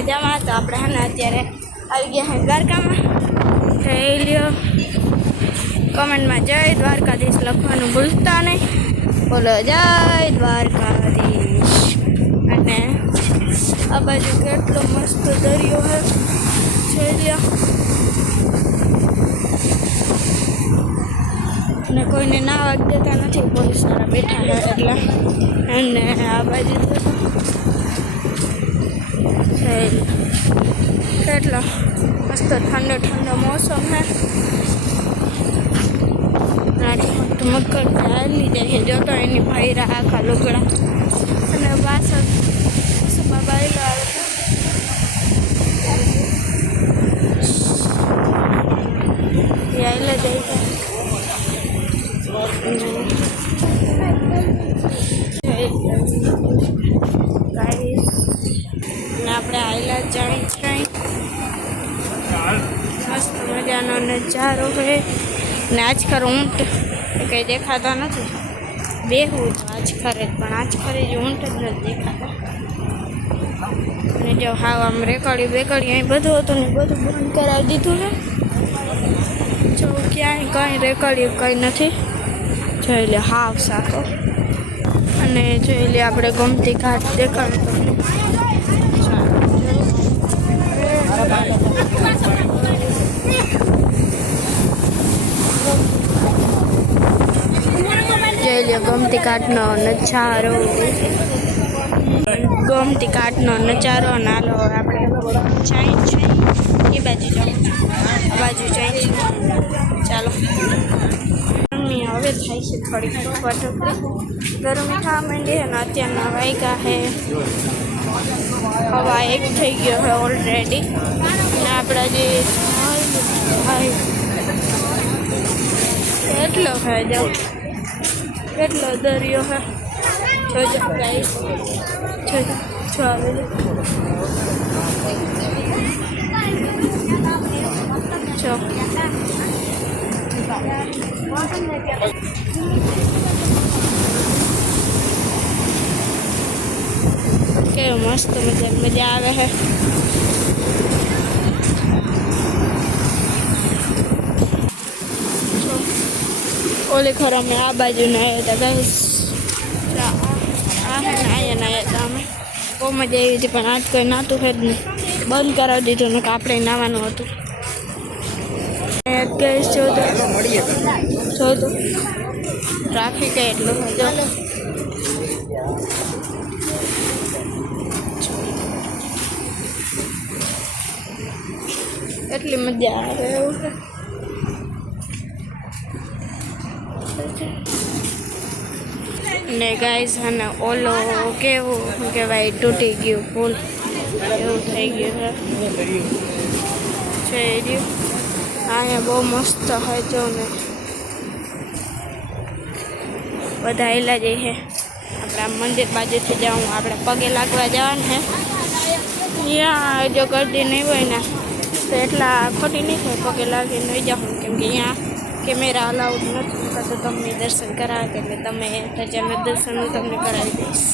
મજામાં. તો આપણે હે ને અત્યારે આવી ગયા હે દ્વારકામાં. જોઈ લ્યો. કમેન્ટમાં જય દ્વારકાધીશ લખવાનું ભૂલતા નહીં. બોલો જય દ્વારકાધીશ. અને આ બાજુ કેટલો મસ્ત દરિયો હે. જોઈ લ્યો. અને કોઈને નાવા દેતા નથી, પોલીસ વાળા બેઠા હોય એટલે. અને આ બાજુ કેટલો મસ્ત ઠંડો ઠંડો મોસમ હે. મકર ચાલી જાય જોતો એની ભાઈરા આખા લુગડા. અને પાછળ સુપા બાયલો આવે આયલા જાય છે. અને આપણે આયલા જાય છે. મસ્ત મજાનો નજારો છે. ને આજ ખર ઊંટ કંઈ દેખાતા નથી. બેહું તો આજ ખરે પણ આજ ખરે જ ઊંટ જ નથી દેખાતા. અને જો હાવ આમ રેકડી બેકડી અહીં બધું હતું ને બધું બંધ કરાવી દીધું છે. જો ક્યાંય કંઈ રેકડી કંઈ નથી. જોઈ લે હાવ સાકો. અને જોઈ લે આપણે ગમતી ઘાટ દેખાડતો જોઈ લો ગમતી ઘાટનો નજારો. ગમતી ઘાટનો નજારો. નાલો આપણે ચાઈ છે એ બાજુ જાઉં છું, આ બાજુ ચાઈ છે. ચાલો ગરમી હવે થાય છે થોડીક ટોપા ગરમી થવા માંડી છે. ને અત્યારના વાગ્યા છે હવા 1 થઈ ગયો છે ઓલરેડી. ને આપણા જે કેટલો ખાઈ જાઓ કેટલો દરિયો હે. જોજો ગાઈસ જોજો જો આવે જો કેવું મસ્ત મજા આવે છે. ઓલી ખર અમે આ બાજુ નાયા હતા ગાઈસ. આ હે ને અહીંયા નાયા હતા અમે. બહુ મજા આવી હતી પણ આજ કોઈ નાતું છે જ નહીં. બંધ કરાવી દીધું ને કે આપણે નાવાનું હતું. ગેસ જોતો ટ્રાફિક એટલું મજો. એટલી મજા આવે એવું છે. ને ગાઈસ અને ઓલો કેવું કહેવાય તૂટી ગયું પુલ એવું થઈ ગયું છે. જોઈ રહ્યું અહીંયા બહુ મસ્ત હોય. જો ને બધા હેલા જઈ છે. આપણે આ મંદિર બાજુથી જવું, આપણે પગે લાગવા જવાનું છે. ત્યાં જો ગરદી નહીં હોય ને તો એટલા ખોટી નહીં થાય. પગે લાગીને નહીં જાઉં કેમ કે અહીંયા કેમેરા અલાઉડ નથી. તો તમને દર્શન કરાવે એટલે તમે અમે દર્શન હું તમને કરાવી દઈશ.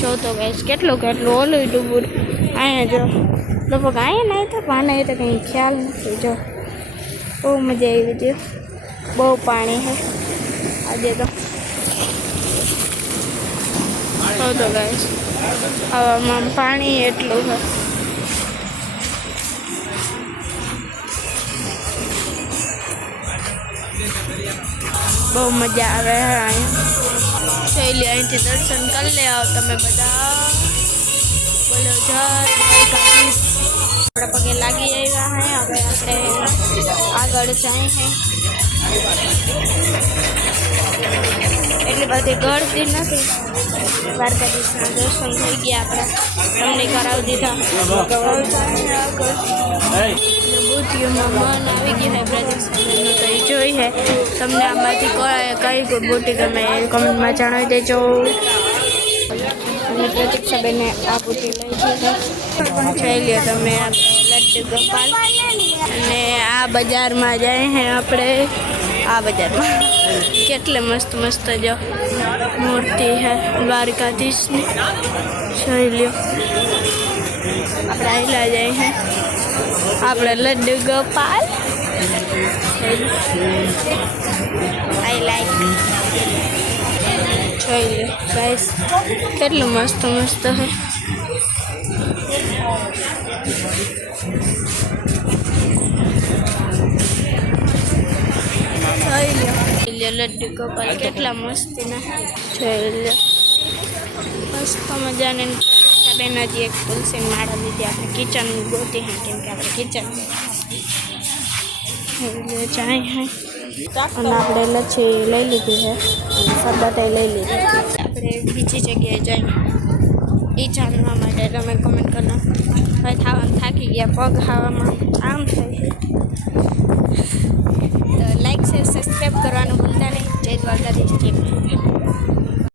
જો તો ગાઈસ કેટલું ઓલું ડૂબું અહીંયા જો લગભગ અહીંયા નહીં તો પાણી તો કંઈ ખ્યાલ નથી. જો બહુ મજા આવી હતી. બહુ પાણી છે આજે તો. તો ગાઈસ આવામાં પાણી એટલું છે. બહુ મજા આવે અહીંયા. જોઈ લે અહીંથી દર્શન કરી લે તમે બધા. બોલો જય દ્વારકાધીશ. આપણે પગે લાગી આવ્યા હે. હવે આપણે આગળ જાય છે. એટલી બધી ગળતી નથી. દ્વારકાધીશના દર્શન થઈ ગયા. આપણે તમને કરાવી દીધા. બુટીઓમાં મન આવી ગયું છે પ્રતિક્ષાબેનનું તો એ જોઈ છે. તમને આમાંથી કઈ બુટી ગમે એ કમેન્ટમાં જણાવી દેજો. અને પ્રતિક્ષાબેને આ બુટી લઈ દીધા. જોઈ લો તમે આ લડ્ડુ ગોપાલ. અને આ બજારમાં જાય છે આપણે. આ બજારમાં કેટલે મસ્ત મસ્ત જો મૂર્તિ છે દ્વારકાધીશની. જોઈ લ્યો. આપણે આયલા જાય હે આપણે લડ્ડુ ગોપાલ આઈ લાઈક જોઈ લે ગાઈસ કેટલું મસ્ત મસ્ત હે જોઈ લે લડ્ડુ ગોપાલ કેટલા મસ્તીના જોઈ લે મસ્ત મજાને બેન હજી એક તુલસીની માળા લીધી આપણે કિચન ગોતી હા કેમ કે આપણે કિચન જાય હે અને આપણે લચ્છી લઈ લીધી છે સરબત લઈ લીધી આપણે બીજી જગ્યાએ જઈને એ જાણવા માટે તમે કમેન્ટ કરો હવે ખાવાનું થાકી ગયા પગ ખાવામાં આમ થાય તો લાઈક શેર સબસ્ક્રાઈબ કરવાનું ભૂલતા નહીં જય દ્વારકાધીશ.